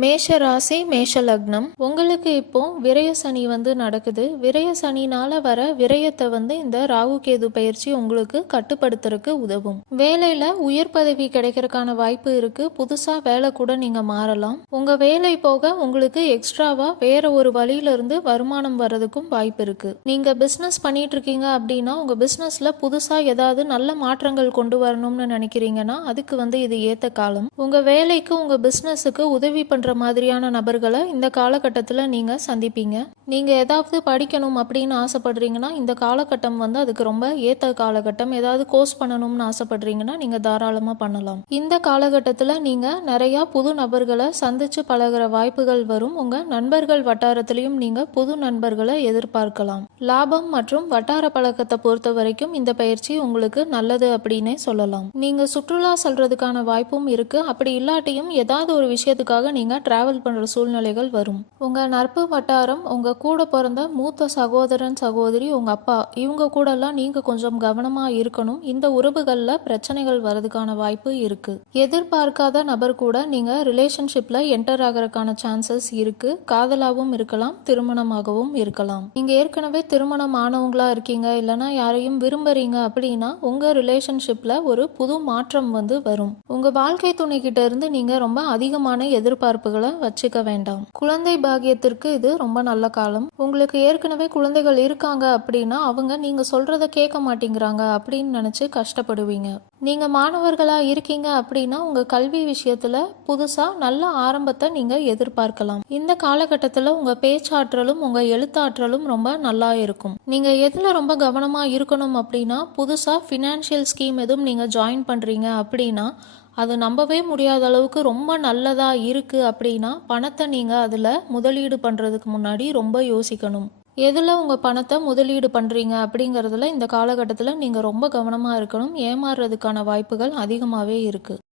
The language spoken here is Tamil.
மேஷ ராசி மேஷ லக்னம். உங்களுக்கு இப்போ விரய சனி நடக்குது. விரய சனினால வர விரயத்தை இந்த ராகு கேது பயிற்சி உங்களுக்கு கட்டுப்படுத்துறதுக்கு உதவும். வேலையில உயர் பதவி கிடைக்கிறதுக்கான வாய்ப்பு இருக்கு. புதுசா வேலை கூட நீங்க மாறலாம். உங்க வேலை போக உங்களுக்கு எக்ஸ்ட்ராவா வேற ஒரு வழியில இருந்து வருமானம் வர்றதுக்கும் வாய்ப்பு இருக்கு. நீங்க பிசினஸ் பண்ணிட்டு இருக்கீங்க அப்படின்னா உங்க பிசினஸ்ல புதுசா ஏதாவது நல்ல மாற்றங்கள் கொண்டு வரணும்னு நினைக்கிறீங்கன்னா அதுக்கு இது ஏத்த காலம். உங்க வேலைக்கு உங்க பிசினஸுக்கு உதவி பண்ற மாதிரியான நபர்களை இந்த காலகட்டத்தில் நீங்க சந்திப்பீங்க. நீங்க ஏதாவது படிக்கணும் அப்படின்னு ஆசைப்படுறீங்கன்னா இந்த காலகட்டம் அதுக்கு ரொம்ப ஏத்த காலகட்டம். ஏதாவது கோர்ஸ் பண்ணணும்னு ஆசைப்படுறீங்கன்னா நீங்க தாராளமா பண்ணலாம். இந்த காலகட்டத்தில் நீங்க நிறைய புது நபர்களை சந்திச்சு பழகிற வாய்ப்புகள் வரும். உங்க நண்பர்கள் வட்டாரத்திலையும் நீங்க புது நண்பர்களை எதிர்பார்க்கலாம். லாபம் மற்றும் வட்டார பழக்கத்தை பொறுத்த வரைக்கும் இந்த பயிற்சி உங்களுக்கு நல்லது அப்படின்னே சொல்லலாம். நீங்க சுற்றுலா செல்றதுக்கான வாய்ப்பும் இருக்கு. அப்படி இல்லாட்டியும் ஏதாவது ஒரு விஷயத்துக்காக நீங்க டிராவல் பண்ற சூழ்நிலைகள் வரும். உங்க நட்பு வட்டாரம், உங்க கூட பிறந்த மூத்த சகோதரன் சகோதரி, உங்க அப்பா, இவங்க கூட எல்லாம் நீங்க கொஞ்சம் கவனமா இருக்கணும். இந்த உறவுகள்ல பிரச்சனைகள் வரதுக்கான வாய்ப்பு இருக்கு. எதிர்பார்க்காத நபர் கூட நீங்க ரிலேஷன்ஷிப்ல என்டர் ஆகிறதுக்கான சான்சஸ் இருக்கு. காதலாவும் இருக்கலாம், திருமணமாகவும் இருக்கலாம். நீங்க ஏற்கனவே திருமணம் ஆனவங்களா இருக்கீங்க, இல்லைன்னா யாரையும் விரும்புறீங்க அப்படின்னா உங்க ரிலேஷன்ஷிப்ல ஒரு புது மாற்றம் வரும். உங்க வாழ்க்கை துணை கிட்ட இருந்து நீங்க ரொம்ப அதிகமான எதிர்பார்ப்புகளை வச்சுக்க வேண்டாம். குழந்தை பாக்கியத்திற்கு இது ரொம்ப நல்ல காலம். உங்களுக்கு ஏற்கனவே குழந்தைகள் இருக்காங்க அப்படின்னா அவங்க நீங்க சொல்றத கேட்க மாட்டேங்கிறாங்க அப்படின்னு நினைச்சு கஷ்டப்படுவீங்க. நீங்க மாணவர்களா இருக்கீங்க அப்படின்னா உங்க கல்வி விஷயத்துல புதுசா நல்ல ஆரம்பத்தை நீங்க எதிர்பார்க்கலாம். இந்த காலகட்டத்துல உங்க பேச்சாற்றலும் உங்க எழுத்தாற்றலும் ரொம்ப நல்லா இருக்கும். நீங்க எதுல ரொம்ப கவனமா இருக்கணும் அப்படின்னா புதுசா பினான்சியல் ஸ்கீம் எதுவும் நீங்க ஜாயின் பண்றீங்க அப்படின்னா அது நம்பவே முடியாத அளவுக்கு ரொம்ப நல்லதா இருக்கு அப்படின்னா பணத்தை நீங்க அதுல முதலீடு பண்றதுக்கு முன்னாடி ரொம்ப யோசிக்கணும். எதுல உங்க பணத்தை முதலீடு பண்றீங்க அப்படிங்கறதுல இந்த காலகட்டத்துல நீங்க ரொம்ப கவனமா இருக்கணும். ஏமாறுறதுக்கான வாய்ப்புகள் அதிகமாவே இருக்கு.